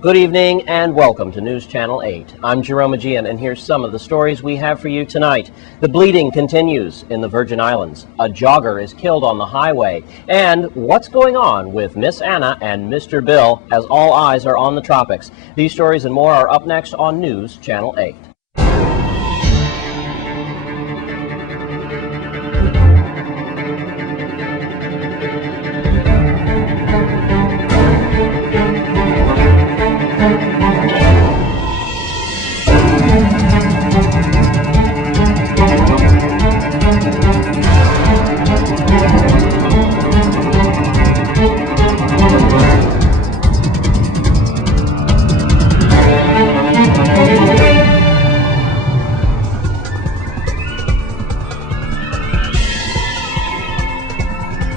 Good evening and welcome to News Channel 8. I'm Jerome Aegean, and here's some of the stories we have for you tonight. The bleeding continues in the Virgin Islands. A jogger is killed on the highway. And what's going on with Miss Anna and Mr. Bill as all eyes are on the tropics? These stories and more are up next on News Channel 8.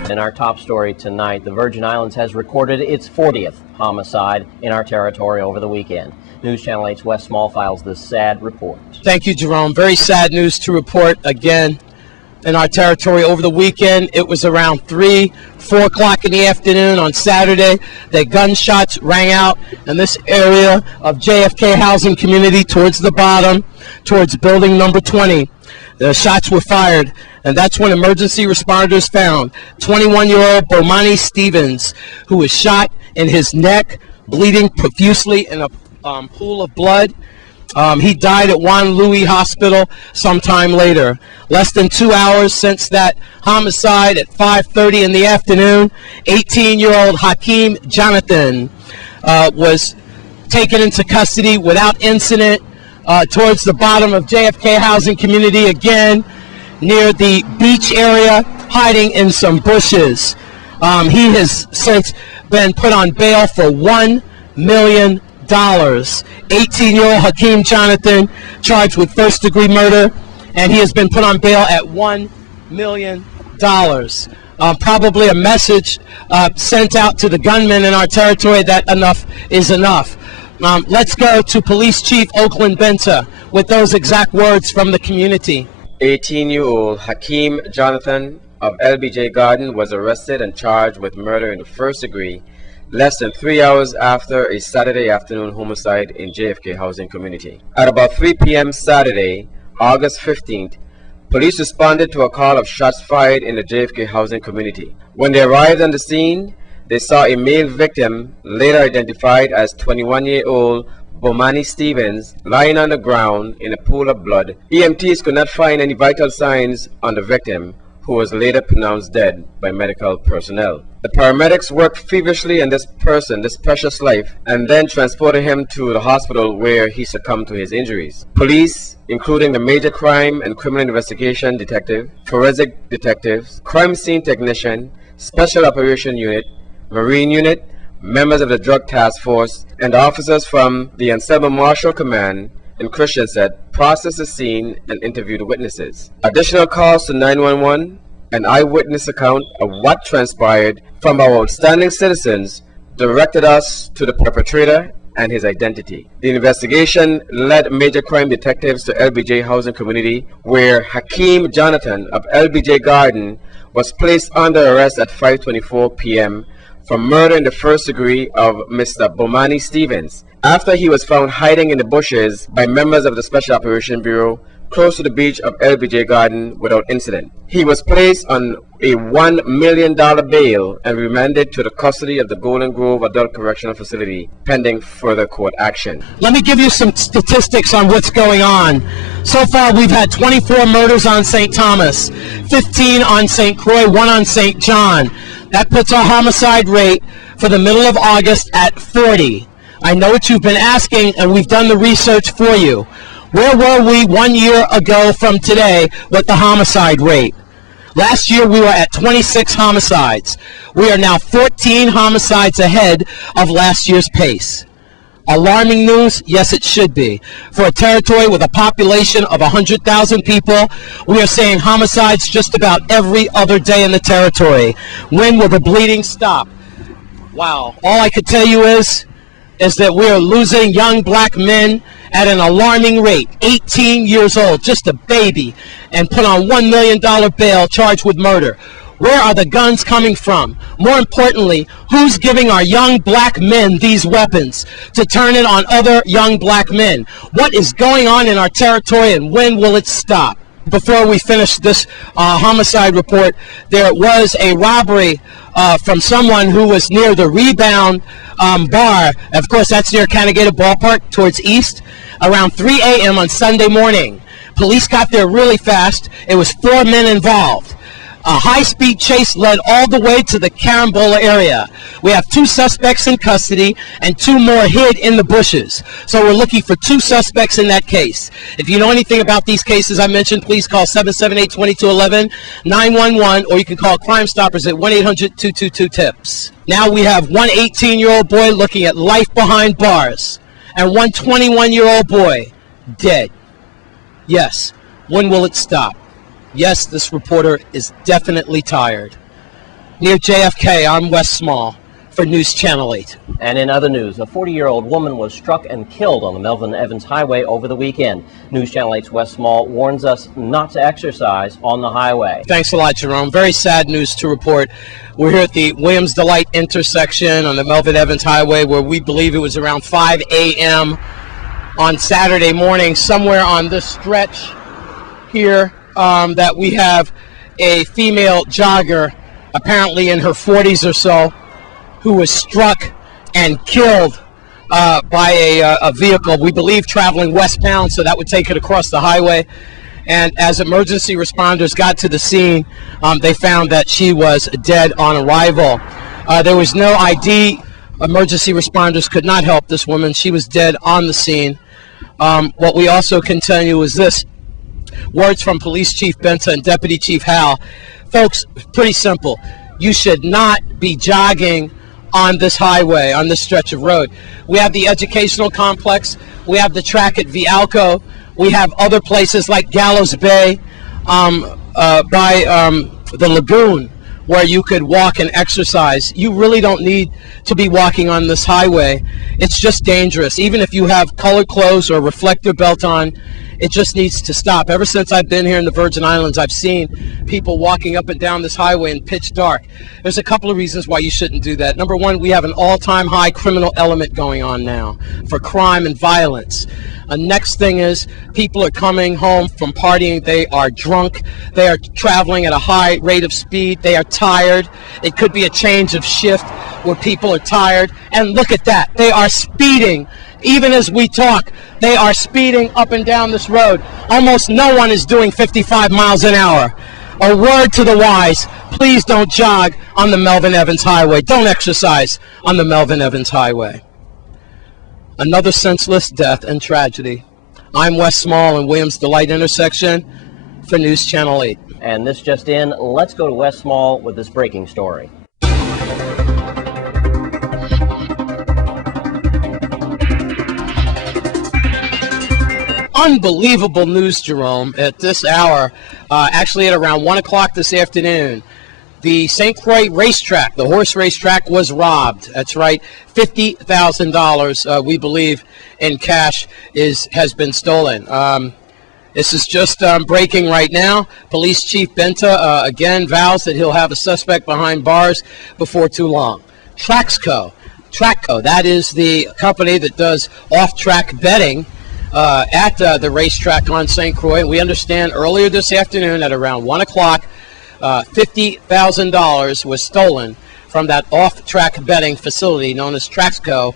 In our top story tonight, the Virgin Islands has recorded its 40th homicide in our territory over the weekend. News Channel 8's Wes Small files this sad report. Thank you, Jerome. Very sad news to report again in our territory over the weekend. It was around 4 o'clock in the afternoon on Saturday that gunshots rang out in this area of JFK housing community towards the bottom, towards building number 20. The shots were fired, and that's when emergency responders found 21-year-old Bomani Stevens, who was shot in his neck, bleeding profusely in a pool of blood. He died at Juan Louis Hospital sometime later. Less than 2 hours since that homicide at 5:30 in the afternoon, 18-year-old Hakeem Jonathan was taken into custody without incident towards the bottom of JFK housing community again, near the beach area, hiding in some bushes. He has since been put on bail for $1 million. 18-year-old Hakeem Jonathan charged with first-degree murder, and he has been put on bail at $1 million. Probably a message sent out to the gunmen in our territory that enough is enough. Let's go to Police Chief Oakland Benta with those exact words from the community. 18-year-old Hakeem Jonathan of LBJ Garden was arrested and charged with murder in the first degree less than 3 hours after a Saturday afternoon homicide in JFK housing community. At about 3 p.m. Saturday, August 15th, police responded to a call of shots fired in the JFK housing community. When they arrived on the scene, they saw a male victim, later identified as 21-year-old Bomani Stevens, lying on the ground in a pool of blood. EMTs could not find any vital signs on the victim, who was later pronounced dead by medical personnel. The paramedics worked feverishly on this precious life, and then transported him to the hospital where he succumbed to his injuries. Police, including the Major Crime and Criminal Investigation Detective, Forensic Detectives, Crime Scene Technician, Special Operation Unit, Marine Unit, members of the Drug Task Force, and officers from the Anselmo Marshall Command in Christiansted processed the scene and interviewed witnesses. Additional calls to 911, an eyewitness account of what transpired from our outstanding citizens, directed us to the perpetrator and his identity. The investigation led Major Crime Detectives to LBJ Housing Community, where Hakeem Jonathan of LBJ Garden was placed under arrest at 5:24 p.m. for murder in the first degree of Mr. Bomani Stevens, after he was found hiding in the bushes by members of the Special Operation Bureau close to the beach of LBJ Garden without incident. He was placed on a $1 million bail and remanded to the custody of the Golden Grove Adult Correctional Facility pending further court action. Let me give you some statistics on what's going on. So far, we've had 24 murders on St. Thomas, 15 on St. Croix, 1 on St. John. That puts our homicide rate for the middle of August at 40. I know what you've been asking, and we've done the research for you. Where were we 1 year ago from today with the homicide rate? Last year we were at 26 homicides. We are now 14 homicides ahead of last year's pace. Alarming news? Yes, it should be. For a territory with a population of 100,000 people, we are seeing homicides just about every other day in the territory. When will the bleeding stop? Wow. All I could tell you is that we are losing young black men at an alarming rate. 18 years old, just a baby, and put on $1 million bail, charged with murder. Where are the guns coming from? More importantly, who's giving our young black men these weapons to turn it on other young black men? What is going on in our territory, and when will it stop? Before we finish this homicide report, there was a robbery from someone who was near the Rebound bar. Of course, that's near Canagated Ballpark towards east, around 3 a.m. on Sunday morning. Police got there really fast. It was 4 men involved. A high-speed chase led all the way to the Carambola area. We have 2 suspects in custody and 2 more hid in the bushes. So we're looking for 2 suspects in that case. If you know anything about these cases I mentioned, please call 778-2211, 911, or you can call Crime Stoppers at 1-800-222-TIPS. Now we have one 18-year-old boy looking at life behind bars and one 21-year-old boy dead. Yes, when will it stop? Yes, this reporter is definitely tired. Near JFK, I'm Wes Small for News Channel 8. And in other news, a 40-year-old woman was struck and killed on the Melvin Evans Highway over the weekend. News Channel 8's Wes Small warns us not to exercise on the highway. Thanks a lot, Jerome. Very sad news to report. We're here at the Williams Delight intersection on the Melvin Evans Highway, where we believe it was around 5 a.m. on Saturday morning, somewhere on this stretch here. That we have a female jogger, apparently in her 40s or so, who was struck and killed by a vehicle, we believe traveling westbound, so that would take it across the highway. And as emergency responders got to the scene, they found that she was dead on arrival. There was no ID. Emergency responders could not help this woman. She was dead on the scene. What we also can tell you is this. Words from Police Chief Benta and Deputy Chief Howell. Folks, pretty simple. You should not be jogging on this highway, on this stretch of road. We have the educational complex. We have the track at Vialco. We have other places like Gallows Bay by the lagoon where you could walk and exercise. You really don't need to be walking on this highway. It's just dangerous. Even if you have colored clothes or a reflector belt on, it just needs to stop. Ever since I've been here in the Virgin Islands, I've seen people walking up and down this highway in pitch dark. There's a couple of reasons why you shouldn't do that. Number one, we have an all-time high criminal element going on now for crime and violence. Next thing is people are coming home from partying. They are drunk. They are traveling at a high rate of speed. They are tired. It could be a change of shift where people are tired. And look at that. They are speeding. Even as we talk, they are speeding up and down this road. Almost no one is doing 55 miles an hour. A word to the wise, please don't jog on the Melvin Evans Highway. Don't exercise on the Melvin Evans Highway. Another senseless death and tragedy. I'm Wes Small in Williams Delight intersection for News Channel 8. And this just in, let's go to Wes Small with this breaking story. Unbelievable news, Jerome, at this hour, actually at around 1 o'clock this afternoon. The St. Croix racetrack, the horse racetrack, was robbed. That's right, $50,000, we believe, in cash has been stolen. This is just breaking right now. Police Chief Benta, again, vows that he'll have a suspect behind bars before too long. Traxco, that is the company that does off-track betting at the racetrack on St. Croix. We understand earlier this afternoon at around 1 o'clock, $50,000 was stolen from that off-track betting facility known as Traxco,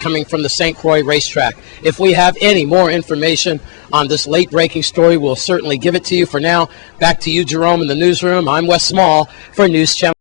coming from the St. Croix racetrack. If we have any more information on this late-breaking story, we'll certainly give it to you. For now, back to you, Jerome, in the newsroom. I'm Wes Small for News Channel.